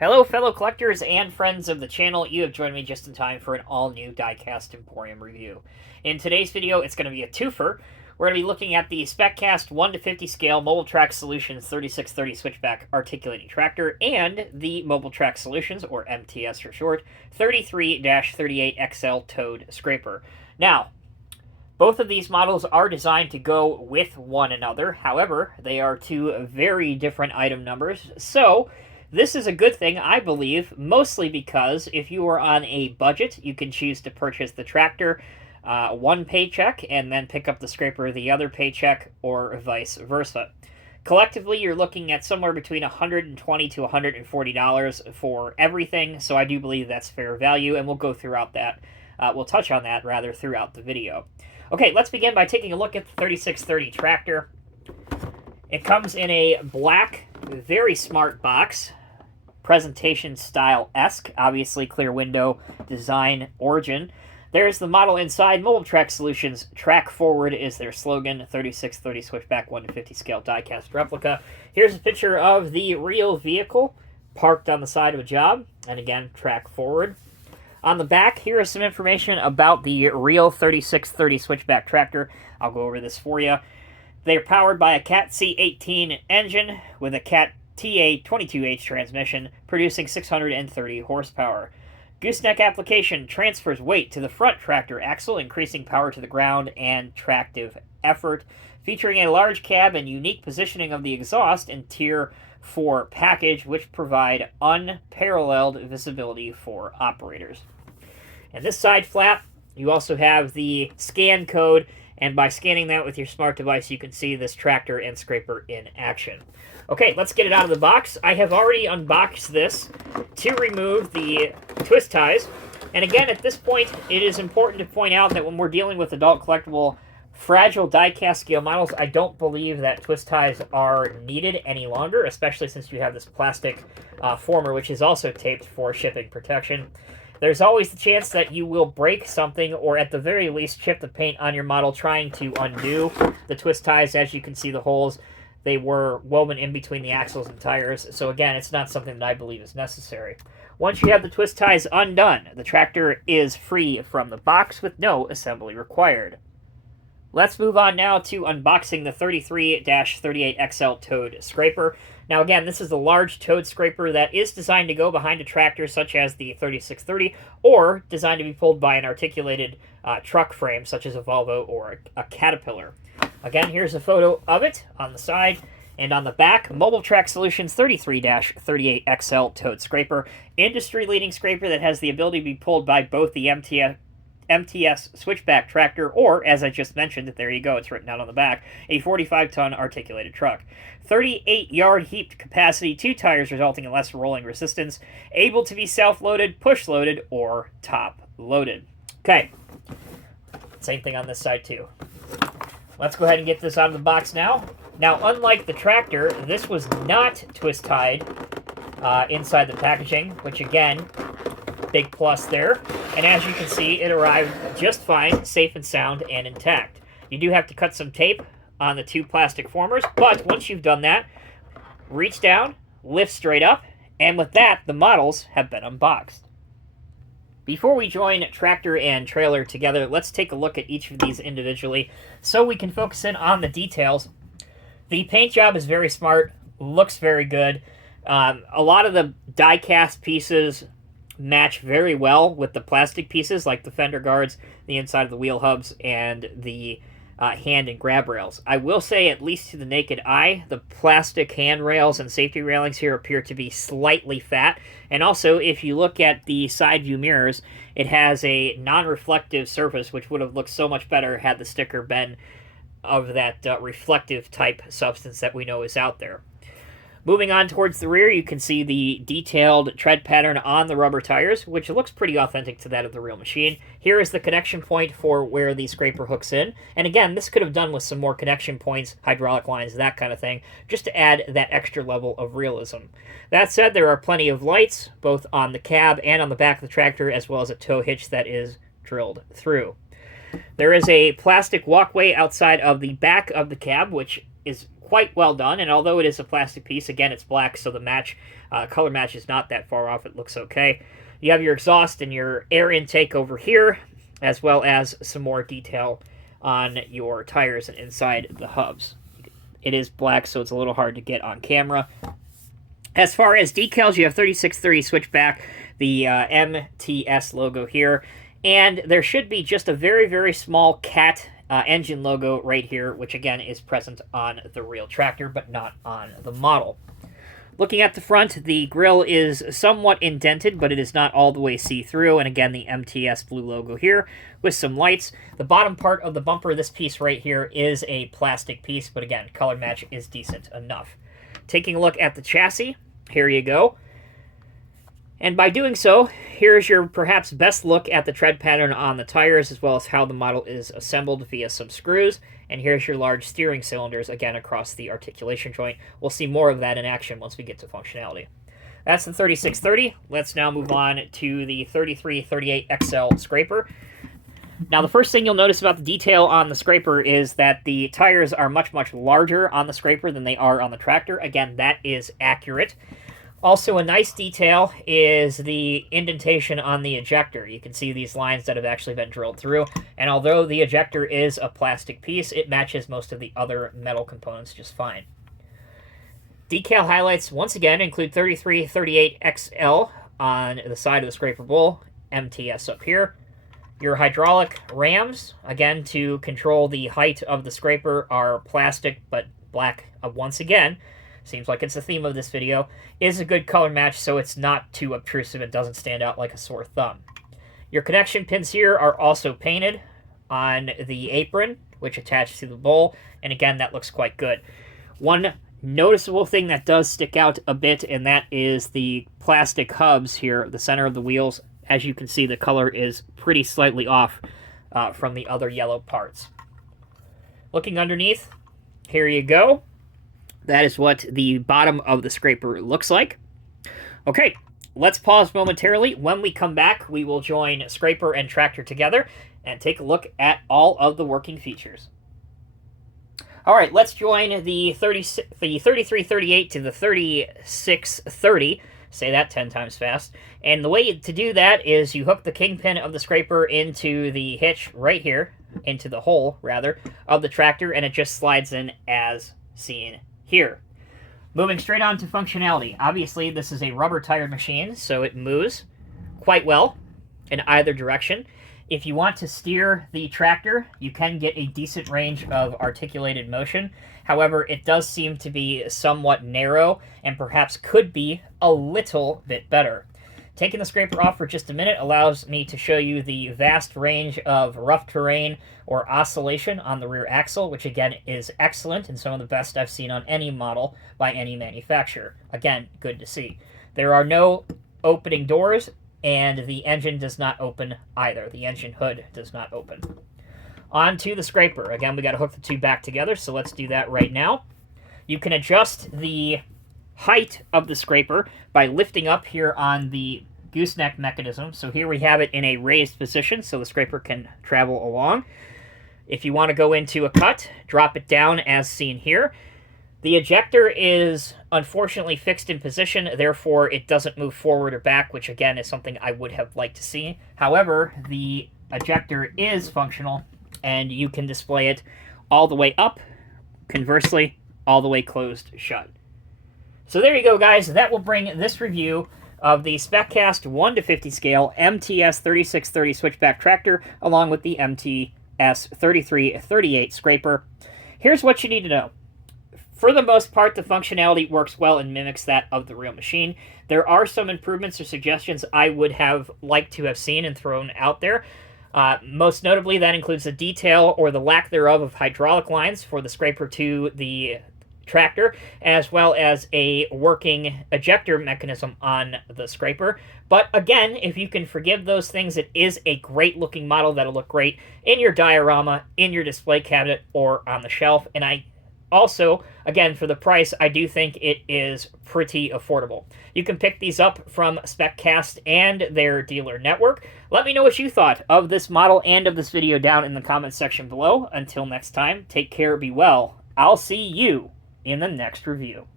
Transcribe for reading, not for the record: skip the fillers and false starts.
Hello, fellow collectors and friends of the channel. You have joined me just in time for an all-new Diecast Emporium review. In today's video, it's going to be a twofer. We're going to be looking at the SpecCast 1:50 scale Mobile Track Solutions 3630 Switchback Articulating Tractor and the Mobile Track Solutions, or MTS for short, 33-38XL Towed Scraper. Now, both of these models are designed to go with one another. However, they are two very different item numbers, so this is a good thing, I believe, mostly because if you are on a budget, you can choose to purchase the tractor one paycheck and then pick up the scraper the other paycheck, or vice versa. Collectively, you're looking at somewhere between $120 to $140 for everything, so I do believe that's fair value, and we'll go throughout that. We'll touch on that, rather, throughout the video. Okay, let's begin by taking a look at the 3630 tractor. It comes in a black, very smart box. Presentation style-esque, obviously clear window design origin. There's the model inside. Mobile Track Solutions Track Forward is their slogan. 3630 Switchback 1:50 scale diecast replica. Here's a picture of the real vehicle parked on the side of a job, and again, track forward. On the back, here is some information about the real 3630 Switchback tractor. I'll go over this for you. They're powered by a Cat C18 engine with a Cat TA22H transmission, producing 630 horsepower. Gooseneck application transfers weight to the front tractor axle, increasing power to the ground and tractive effort. Featuring a large cab and unique positioning of the exhaust and Tier 4 package, which provide unparalleled visibility for operators. And this side flap, you also have the scan code, and by scanning that with your smart device, you can see this tractor and scraper in action. Okay, let's get it out of the box. I have already unboxed this to remove the twist ties. And again, at this point, it is important to point out that when we're dealing with adult collectible fragile die-cast scale models, I don't believe that twist ties are needed any longer, especially since you have this plastic former, which is also taped for shipping protection. There's always the chance that you will break something, or at the very least chip the paint on your model trying to undo the twist ties. As you can see, the holes, they were woven in between the axles and tires, so again, it's not something that I believe is necessary. Once you have the twist ties undone, the tractor is free from the box with no assembly required. Let's move on now to unboxing the 33-38XL Towed Scraper. Now again, this is the large towed scraper that is designed to go behind a tractor such as the 3630, or designed to be pulled by an articulated truck frame such as a Volvo or a Caterpillar. Again, here's a photo of it on the side, and on the back, Mobile Track Solutions 33-38XL Towed Scraper, industry-leading scraper that has the ability to be pulled by both the MTS Switchback Tractor, or, as I just mentioned, there you go, it's written out on the back, a 45-ton articulated truck. 38-yard heaped capacity, 2 tires resulting in less rolling resistance, able to be self-loaded, push-loaded, or top-loaded. Okay, same thing on this side too. Let's go ahead and get this out of the box now. Now, unlike the tractor, this was not twist-tied inside the packaging, which again, big plus there. And as you can see, it arrived just fine, safe and sound, and intact. You do have to cut some tape on the 2 plastic formers, but once you've done that, reach down, lift straight up, and with that, the models have been unboxed. Before we join tractor and trailer together, let's take a look at each of these individually so we can focus in on the details. The paint job is very smart, looks very good. A lot of the die-cast pieces match very well with the plastic pieces, like the fender guards, the inside of the wheel hubs, and the hand and grab rails. I will say, at least to the naked eye, the plastic handrails and safety railings here appear to be slightly fat. And also, if you look at the side view mirrors, it has a non-reflective surface, which would have looked so much better had the sticker been of that reflective type substance that we know is out there. Moving on towards the rear, you can see the detailed tread pattern on the rubber tires, which looks pretty authentic to that of the real machine. Here is the connection point for where the scraper hooks in. And again, this could have done with some more connection points, hydraulic lines, that kind of thing, just to add that extra level of realism. That said, there are plenty of lights, both on the cab and on the back of the tractor, as well as a tow hitch that is drilled through. There is a plastic walkway outside of the back of the cab, which is quite well done, and although it is a plastic piece, again, it's black, so the color match is not that far off. It looks okay. You have your exhaust and your air intake over here, as well as some more detail on your tires and inside the hubs. It is black, so it's a little hard to get on camera. As far as decals, you have 3630 Switchback, the MTS logo here, and there should be just a very, very small cat engine logo right here, which again is present on the real tractor, but not on the model. Looking at the front, the grille is somewhat indented, but it is not all the way see-through, and again, the MTS blue logo here with some lights. The bottom part of the bumper, this piece right here, is a plastic piece, but again, color match is decent enough. Taking a look at the chassis, here you go. And by doing so, here's your perhaps best look at the tread pattern on the tires, as well as how the model is assembled via some screws. And here's your large steering cylinders, again, across the articulation joint. We'll see more of that in action once we get to functionality. That's the 3630. Let's now move on to the 3338 XL scraper. Now, the first thing you'll notice about the detail on the scraper is that the tires are much, much larger on the scraper than they are on the tractor. Again, that is accurate. Also, a nice detail is the indentation on the ejector. You can see these lines that have actually been drilled through, and although the ejector is a plastic piece, it matches most of the other metal components just fine. Decal highlights, once again, include 3338 XL on the side of the scraper bowl, MTS up here. Your hydraulic rams, again, to control the height of the scraper, are plastic, but black once again. Seems like it's the theme of this video, is a good color match, so it's not too obtrusive and doesn't stand out like a sore thumb. Your connection pins here are also painted on the apron, which attach to the bowl, and again, that looks quite good. One noticeable thing that does stick out a bit, and that is the plastic hubs here, the center of the wheels. As you can see, the color is pretty slightly off from the other yellow parts. Looking underneath, here you go. That is what the bottom of the scraper looks like. Okay, let's pause momentarily. When we come back, we will join scraper and tractor together and take a look at all of the working features. All right, let's join the 3338 to the 3630. Say that 10 times fast. And the way to do that is you hook the kingpin of the scraper into the hitch right here, into the hole, rather, of the tractor, and it just slides in as seen here. Moving straight on to functionality. Obviously, this is a rubber-tired machine, so it moves quite well in either direction. If you want to steer the tractor, you can get a decent range of articulated motion. However, it does seem to be somewhat narrow and perhaps could be a little bit better. Taking the scraper off for just a minute allows me to show you the vast range of rough terrain or oscillation on the rear axle, which again is excellent and some of the best I've seen on any model by any manufacturer. Again, good to see. There are no opening doors, and the engine does not open either. The engine hood does not open. On to the scraper. Again, we got to hook the two back together, so let's do that right now. You can adjust the height of the scraper by lifting up here on the gooseneck mechanism. So here we have it in a raised position, so the scraper can travel along. If you want to go into a cut, drop it down as seen here. The ejector is unfortunately fixed in position, therefore it doesn't move forward or back, which again is something I would have liked to see. However, the ejector is functional, and you can display it all the way up, conversely, all the way closed shut. So there you go, guys. That will bring this review of the SpecCast 1 to 50 scale MTS 3630 Switchback Tractor along with the MTS 3338 scraper. Here's what you need to know. For the most part, the functionality works well and mimics that of the real machine. There are some improvements or suggestions I would have liked to have seen and thrown out there. Most notably, that includes the detail or the lack thereof of hydraulic lines for the scraper to the tractor, as well as a working ejector mechanism on the scraper. But again, if you can forgive those things, it is a great looking model that'll look great in your diorama, in your display cabinet, or on the shelf. And I also, again, for the price, I do think it is pretty affordable. You can pick these up from SpecCast and their dealer network. Let me know what you thought of this model and of this video down in the comments section below. Until next time, take care, be well. I'll see you in the next review.